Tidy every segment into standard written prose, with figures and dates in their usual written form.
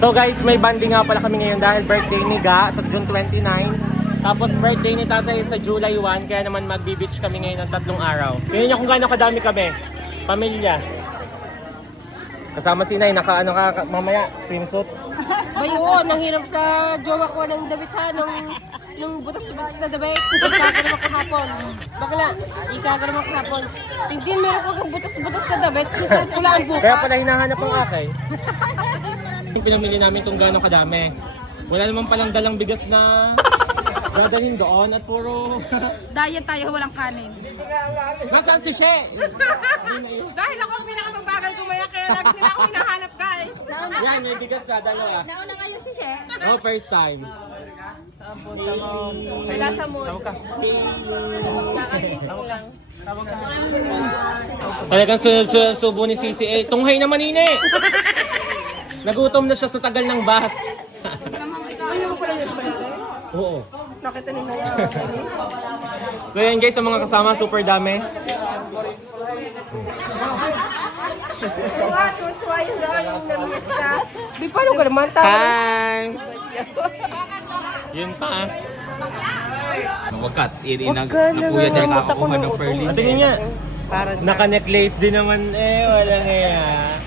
So guys, may banding nga pala kami ngayon dahil birthday ni Ga sa June 29. Tapos birthday ni Tatay sa July 1, kaya naman magbi-beach kami ngayon ng 3 araw. Tingnan niyo kung gaano kadami kami. Pamilya. Kasama si Nay, naka-ano ka mamaya, swimsuit. Bayo, nanghirap sa jowa ko ng damit ha, nung butas-butas na damit. Ikagalaman ko hapon. Bakla, ikagalaman ko hapon. Tingin meron ko kang butas-butas na damit, susunod ko lang bukas. Kaya pala hinahanap ang akin. Pinamili namin kung gaano kadami. Wala naman palang dalang bigas na dadalhin doon at puro... Diet tayo, walang kanin. Nasaan si She? Dahil ako ang pinakamagbagal kumaya, kaya lagi nila ako hinahanap, guys. Yan, may bigas na, dalawa. Nauna ngayon si She. Oh, first time. Wala sa mood. Talagang subo ni Sisi. Eh, tunghay na manini. Nagutom na siya sa tagal ng bus. Ano pala yung sponsor? Oo. Nakita nila. So yan guys, sa mga kasama, super dami. Tuwa yung namiyesta. Di pa nung naman tayo. Hi! Yun pa. Wakat, nakuya niya kakakuha ng pearly. At tingin niya, naka-necklace din naman eh, wala nga.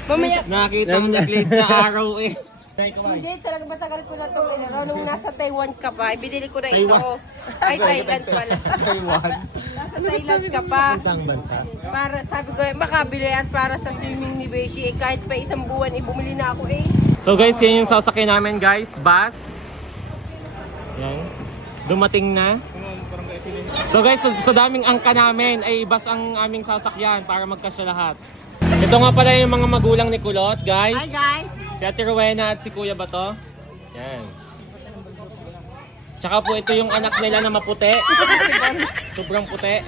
Mamaya. Nakita mo necklace na araw eh. Hindi, talaga matagal ko na itong inaro. Nung nasa Taiwan ka pa, binili ko na ito. Ay, Thailand pala. Taiwan. Nasa Thailand ka pa. Ang bansa. Para, sabi ko, makabili at para sa swimming ni Beshi. Eh, kahit pa isang buwan, bumili na ako eh. So guys, yan yung sasakyan namin guys, bus. Yan. Dumating na. So guys, sa daming angka namin ay bus ang aming sasakyan para magkasya lahat. Ito nga pala yung mga magulang ni Kulot, guys. Hi guys! Si Ate Rowena at si Kuya Bato. Yan. Tsaka po ito yung anak nila na maputi. Sobrang puti.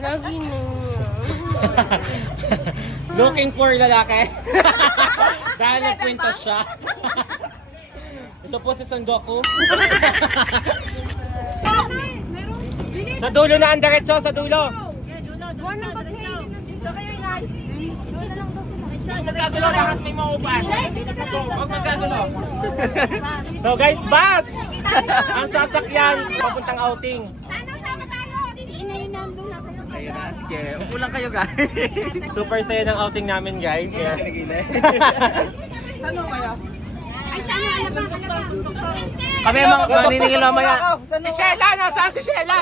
Lagi na. Looking for lalaki. Dahil nagkwento siya. Ito po si Son Goku. Sa dulo na ang diretso, sa dulo. Magkagulo lahat may maubas. Huwag magkagulo. So guys, bus! Ang sasakyan, papuntang outing. Ayun na, sige. Upo lang kayo guys. Super saya ng outing namin guys. Yeah. Saan kaya? Ay, saan na ba? Kami mga maniningil mamaya. Si Sheila! Nasaan si Sheila?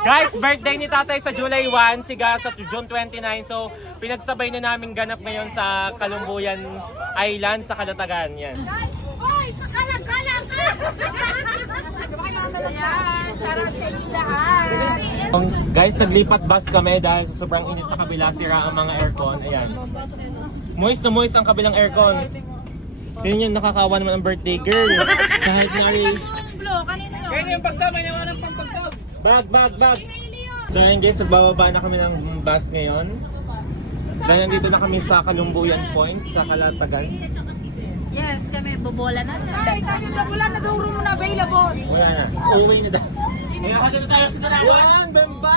Guys, birthday ni Tatay sa July 1, si Ga sa June 29. So, pinagsabay na namin ganap ngayon sa Kalumbuyan Island sa Kalatagan. Yan. Hoy! Kalag-kalag ka! Ayan, shoutout sa inyo lahat. Guys, naglipat bus kami dahil sa sobrang init sa kabila, sira ang mga aircon. Ayan. Moist na moist ang kabilang aircon. Tingnan nyo, nakakawa naman ang birthday girl. Kahit nari... Kaya yung pagdam, may naman ang pagdam. Bag! So ayun guys, nagbababa na kami ng bus ngayon. Dahil nandito na kami sa Kalumbuyan Point, sa Kalatagan. Yes, kami bobola na. Ay, tayo na wala na daw room na available. Wala na, uuwi na daw. Kaya kasi tayo sa Dalawan. Bamba!